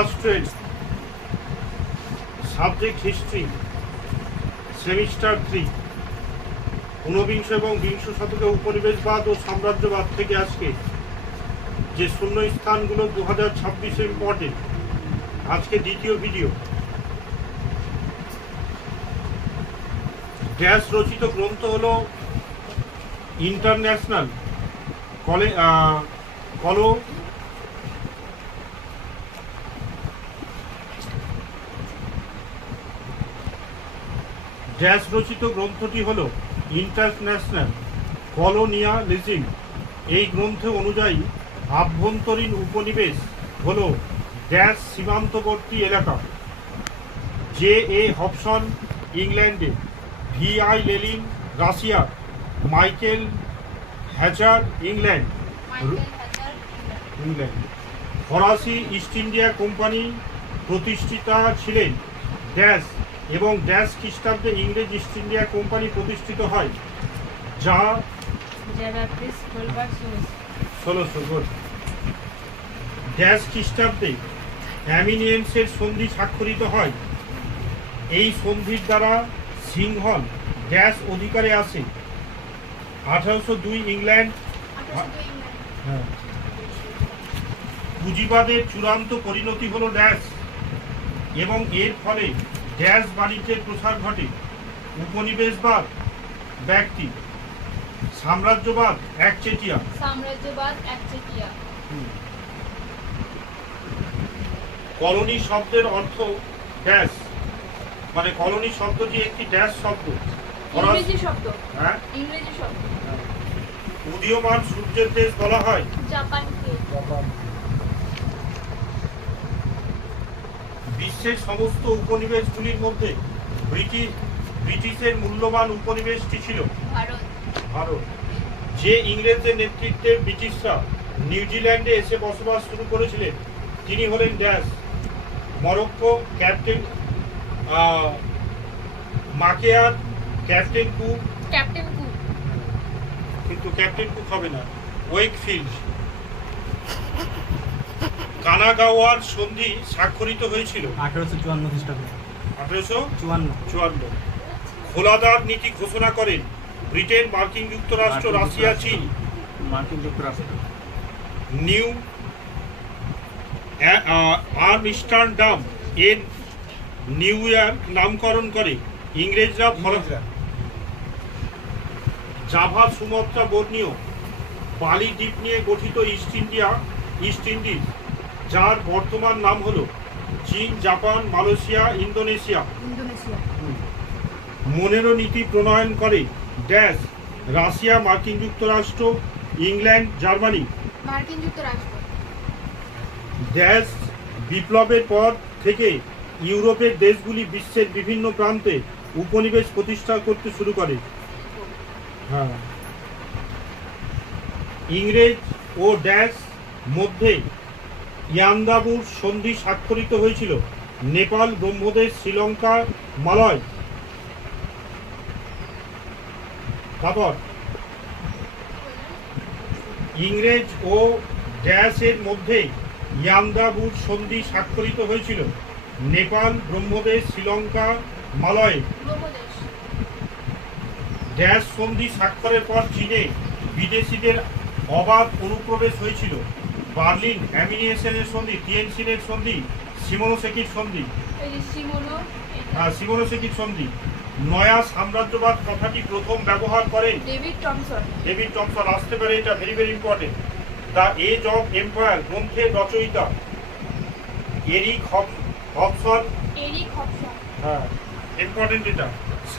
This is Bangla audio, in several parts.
Class subject history semester three ঊনবিংশ এবং বিংশ শতকে উপনিবেশবাদ ও সাম্রাজ্যবাদ থেকে আজকে যে শূন্য স্থানগুলো দু হাজার ছাব্বিশে ইম্পর্টেন্ট আজকে দ্বিতীয় ভিডিও গ্যাস রচিত গ্রন্থ হলো ইন্টারন্যাশনাল কলে কলো ড্যাশ রচিত গ্রন্থটি হল ইন্টারন্যাশনাল কলোনিয়ালিজম এই গ্রন্থ অনুযায়ী আভ্যন্তরীণ উপনিবেশ হল ড্যাশ সীমান্তবর্তী এলাকা। জে এ হবসন ইংল্যান্ডে। V I Lenin Russia. Michael Hatcher England. England. ফরাসি ইস্ট ইন্ডিয়া কোম্পানি প্রতিষ্ঠিতা ছিলেন ড্যাশ এবং ড্যাশ খ্রিস্টাব্দে ইংরেজ ইস্ট ইন্ডিয়া কোম্পানি প্রতিষ্ঠিত হয় যা ষোলোশো গুড। ড্যাশ খ্রিস্টাব্দে অ্যামিনিয়েন্সের সন্ধি স্বাক্ষরিত হয়। এই সন্ধির দ্বারা সিংহল ড্যাশ অধিকারে আসে। আঠারোশো দুই ইংল্যান্ড হ্যাঁ। পুঁজিবাদের চূড়ান্ত পরিণতি হলো ড্যাশ এবং এর ফলে ড্যাশ বাণিজ্যের প্রসার ঘটে। উপনিবেশবাদ ব্যক্তি। সাম্রাজ্যবাদ একচেটিয়া সাম্রাজ্যবাদ একচেটিয়া কলোনি শব্দের অর্থ ড্যাশ মানে কলোনি শব্দটি একটি ড্যাশ শব্দ। ইংরেজি শব্দ। হ্যাঁ? ইংরেজি শব্দ। উদীয়মান সূর্যের দেশ বলা হয়। জাপানকে। বিশ্বের সমস্ত উপনিবেশগুলির মধ্যে ব্রিটিশ ব্রিটিশের মূল্যবান উপনিবেশটি ছিল ভারত। যে ইংরেজদের নেতৃত্বে ব্রিটিশরা নিউজিল্যান্ডে এসে বসবাস শুরু করেছিলেন তিনি হলেন ড্যাশ। মরক্কো ক্যাপ্টেন মাকেয়ার ক্যাপ্টেন কুক ক্যাপ্টেন কুক কিন্তু ক্যাপ্টেন কুক হবে না ওয়েকফিল্ড। কানাগাওয়ার সন্ধি স্বাক্ষরিত হয়েছিল। আঠারোশো চুয়ান্ন খ্রিস্টাব্দে। আঠেরোশো চুয়ান্ন। চুয়ান্ন। খোলাদার নীতি ঘোষণা করেন ব্রিটেন মার্কিন যুক্তরাষ্ট্র রাশিয়া চীন। মার্কিন যুক্তরাষ্ট্র। নিউ আর্মস্টারডাম এর নিউ ইয়র্ক নামকরণ করে। ইংরেজরা ফল- জাভা সুমাত্রা বর্ণীয় বালি দ্বীপ নিয়ে গঠিত ইস্ট ইন্ডিয়া ইস্ট ইন্ডিজ যার বর্তমান নাম হলো চীন Japan Malaysia Indonesia. Indonesia. Monroe নীতি প্রণয়ন করে ড্যাশ রাশিয়া মার্কিন যুক্তরাষ্ট্র ইংল্যান্ড জার্মানি। মার্কিন যুক্তরাষ্ট্র। ড্যাশ বিপ্লবের পর থেকে ইউরোপের দেশগুলি বিশ্বের বিভিন্ন প্রান্তে উপনিবেশ প্রতিষ্ঠা করতে শুরু করে। হ্যাঁ। ইংরেজ ও ড্যাশ মধ্যে ইয়ান্দাবুর সন্ধি স্বাক্ষরিত হয়েছিল। নেপাল ব্রহ্মদেশ, শ্রীলঙ্কা, মালয়। তারপর ইংরেজ ও ড্যাশের মধ্যে ইয়ান্দাবুর সন্ধি স্বাক্ষরিত হয়েছিল। নেপাল, ব্রহ্মদেশ, শ্রীলঙ্কা, মালয়। ড্যাশ সন্ধি স্বাক্ষরের পর চীনে বিদেশিদের অবাধ অনুপ্রবেশ হয়েছিল। বার্লিন অ্যামিনিয়েশনের সন্ধি টিএনসিনের সন্ধি সিমোনোসেকির সন্ধি। হ্যাঁ সিমোনোসেকির সন্ধি। নয়া সাম্রাজ্যবাদ কথাটি প্রথম ব্যবহার করেন ডেভিড টমসন। ডেভিড টমসন আসতে পারে এটা very very important the Age of Empire গ্রন্থের রচয়িতা। Eric Hob- Hobson. Eric Hobson. হ্যাঁ ইম্পর্টেন্ট এটা।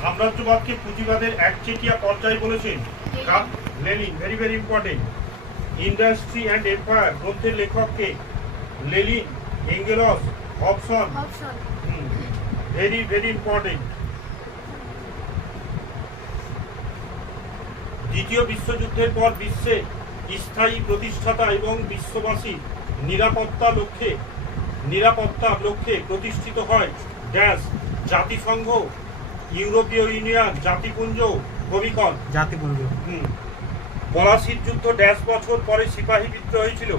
সাম্রাজ্যবাদকে পুঁজিবাদের একচেটিয়া পর্যায়ে বলেছেন। Lenin very very important industry and empire গ্রন্থের লেখককে Lenin Engels Hobson. Very very important দ্বিতীয় বিশ্বযুদ্ধের পর বিশ্বে স্থায়ী প্রতিষ্ঠাতা এবং বিশ্ববাসী নিরাপত্তা লক্ষ্যে নিরাপত্তা লক্ষ্যে প্রতিষ্ঠিত হয় ড্যাশ জাতিসংঘ ইউরোপীয় ইউনিয়ন জাতিপুঞ্জ কবিকন জাতিপুঞ্জ। হুম। পলাশির যুদ্ধ ড্যাশ বছর পরে সিপাহী বিদ্রোহ হয়েছিল।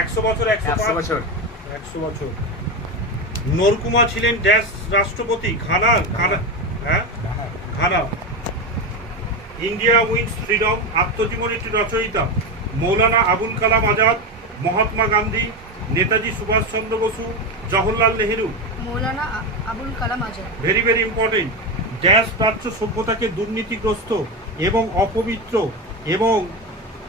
একশো বছর একশো একশো বছর। একশো বছর। নরকুমা ছিলেন ড্যাশ রাষ্ট্রপতি ঘানা ঘানা হ্যাঁ? ঘানা ইন্ডিয়া উইন্স ফ্রিডম আত্মজীবনীটির রচয়িতা। Maulana Abul Kalam Azad Mahatma Gandhi Netaji Subhashchandra Bose Jawaharlal Nehru. Maulana Abul Kalam Azad. Very very important dash প্রাচ্য সভ্যতাকে দুর্নীতিগ্রস্ত এবং অপবিত্র। এবং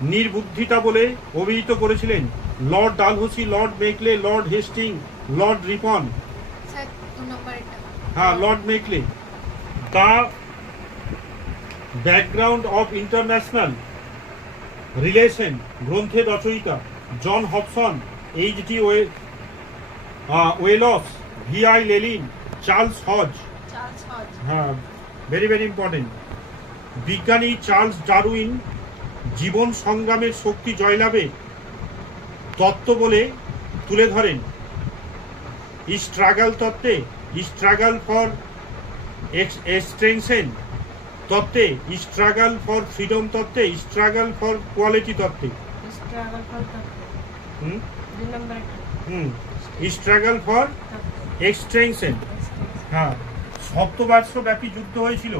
নির্বুদ্ধিতা বলে অভিহিত করেছিলেন Lord Dalhousie Lord Macaulay Lord Hastings Lord Ripon. হ্যাঁ Lord Macaulay. The background of international relation গ্রন্থের রচয়িতা John Hobson H D Wells V I Lenin Charles Hodge. Charles Hodge. হ্যাঁ ভেরি ভেরি ইম্পর্টেন্ট বিজ্ঞানী চার্লস ডারউইন জীবন সংগ্রামের শক্তি জয়লাভে তত্ত্ব বলে তুলে ধরেন। স্ট্রাগল তত্ত্বে স্ট্রাগল ফর এক্সটেনশন তত্ত্বে স্ট্রাগল ফর ফ্রিডম তত্ত্বে স্ট্রাগল ফর কোয়ালিটি তত্ত্বে। Struggle for hmm? Struggle for extension. হ্যাঁ। সপ্তবার্ষব্যাপী যুদ্ধ হয়েছিল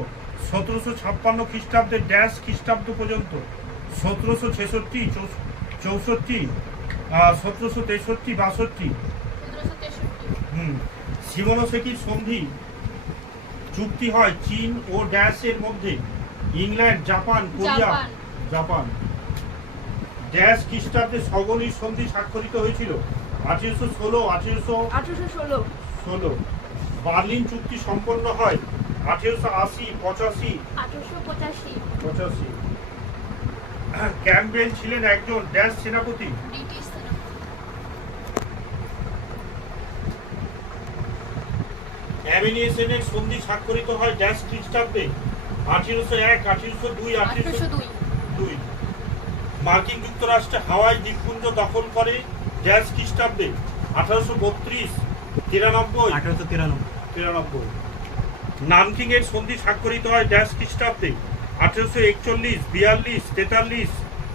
সতেরোশো ছাপ্পান্ন খ্রিস্টাব্দে ড্যাশ খ্রিস্টাব্দ পর্যন্ত। সতেরোশো ছেষট্টি চৌষট্টি সতেরোশো তেষট্টি বাষট্টি। হুম। সিমোনোসেকির সন্ধি। চুক্তি হয় চীন ও ড্যাশের মধ্যে। England Japan Korea Japan. Dash খ্রিস্টাব্দে সগলির সন্ধি স্বাক্ষরিত হয়েছিল। আঠেরোশো ষোলো আঠেরোশো আঠারোশো ষোলো। ষোলো। বার্লিন চুক্তি সম্পন্ন হয় আঠেরোশো আশি পঁচাশি। আঠারোশো পঁচাশি। পঁচাশি। ক্যাম্পবেল ছিলেন একজন ড্যাশ সেনাপতি। ব্রিটিশ অ্যামিনিয়েশনের সন্ধি স্বাক্ষরিত হয় ড্যাশ খ্রিস্টাব্দে আঠেরোশো এক আঠেরোশো দুই আঠেরোশো দুই। দুই। মার্কিন যুক্তরাষ্ট্রে হাওয়াই দ্বীপপুঞ্জ দখল করে ড্যাশ খ্রিস্টাব্দে আঠারোশো বত্রিশ তিরানব্বই আঠারোশো তিরানব্বই। তিরানব্বই। নানকিং এর সন্ধি স্বাক্ষরিত হয় ড্যাশ খ্রিস্টাব্দে আঠেরোশো একচল্লিশ বিয়াল্লিশ তেতাল্লিশ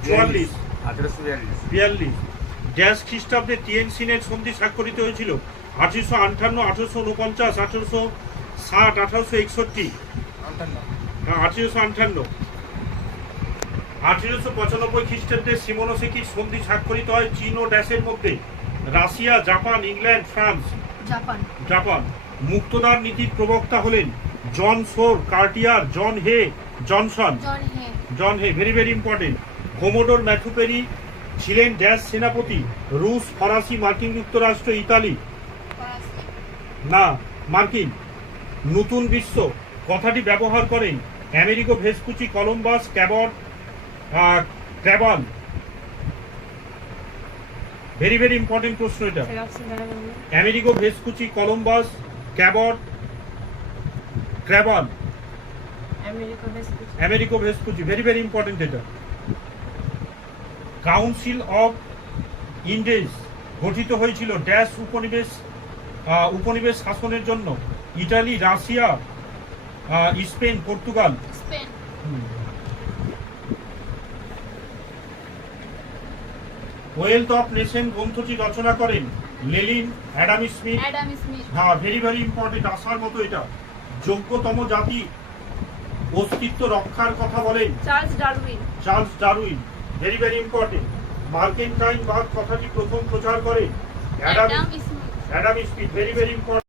চুয়াল্লিশ আঠারোশো বিয়াল্লিশ। ড্যাশ খ্রিস্টাব্দে টিএনসিনের সন্ধি স্বাক্ষরিত হয়েছিল আঠেরোশো আটান্ন আঠেরোশো উনপঞ্চাশ আঠেরোশো ষাট আঠারোশো একষট্টি। আঠেরোশো আটান্ন আঠেরোশো পঁচানব্বই খ্রিস্টাব্দে সিমোনোসেকির সন্ধি স্বাক্ষরিত হয় চীন ও ড্যাশের মধ্যে। Russia Japan England France. Japan. Japan. মুক্তদার নীতির প্রবক্তা হলেন জন সোর Cartier John Hay Johnson. John Hay. Very very important Commodore Matthew Perry ছিলেন ড্যাশ সেনাপতি রুশ ফরাসি মার্কিন যুক্তরাষ্ট্র ইতালি না মার্কিন নতুন বিশ্ব কথাটি ব্যবহার করেন। আমেরিকো ভেসকুচি কলম্বাস ক্যাবর ক্যাবন ভেরি ভেরি ইম্পর্টেন্ট প্রশ্ন এটা। আমেরিকো ভেসকুচি কলম্বাস ক্যাবর ক্র্যাবন Amerigo Vespucci very very important এটা কাউন্সিল অফ ইন্ডেজ গঠিত হয়েছিল ড্যাশ উপনিবেশ উপনিবেশ শাসনের জন্য। Italy Russia Spain Portugal. Wealth of nation গ্রন্থটি রচনা করেন Lenin Adam Smith. Adam Smith. হ্যাঁ ভেরি ভেরি ইম্পর্টেন্ট আসার মতো এটা। যোগ্যতম জাতি অস্তিত্ব রক্ষার কথা বলেন। Charles Darwin. Charles Darwin very very important. Mercantile বাদ কথাটি প্রথম প্রচার করে। Adam Adam Smith. Adam Smith very very important.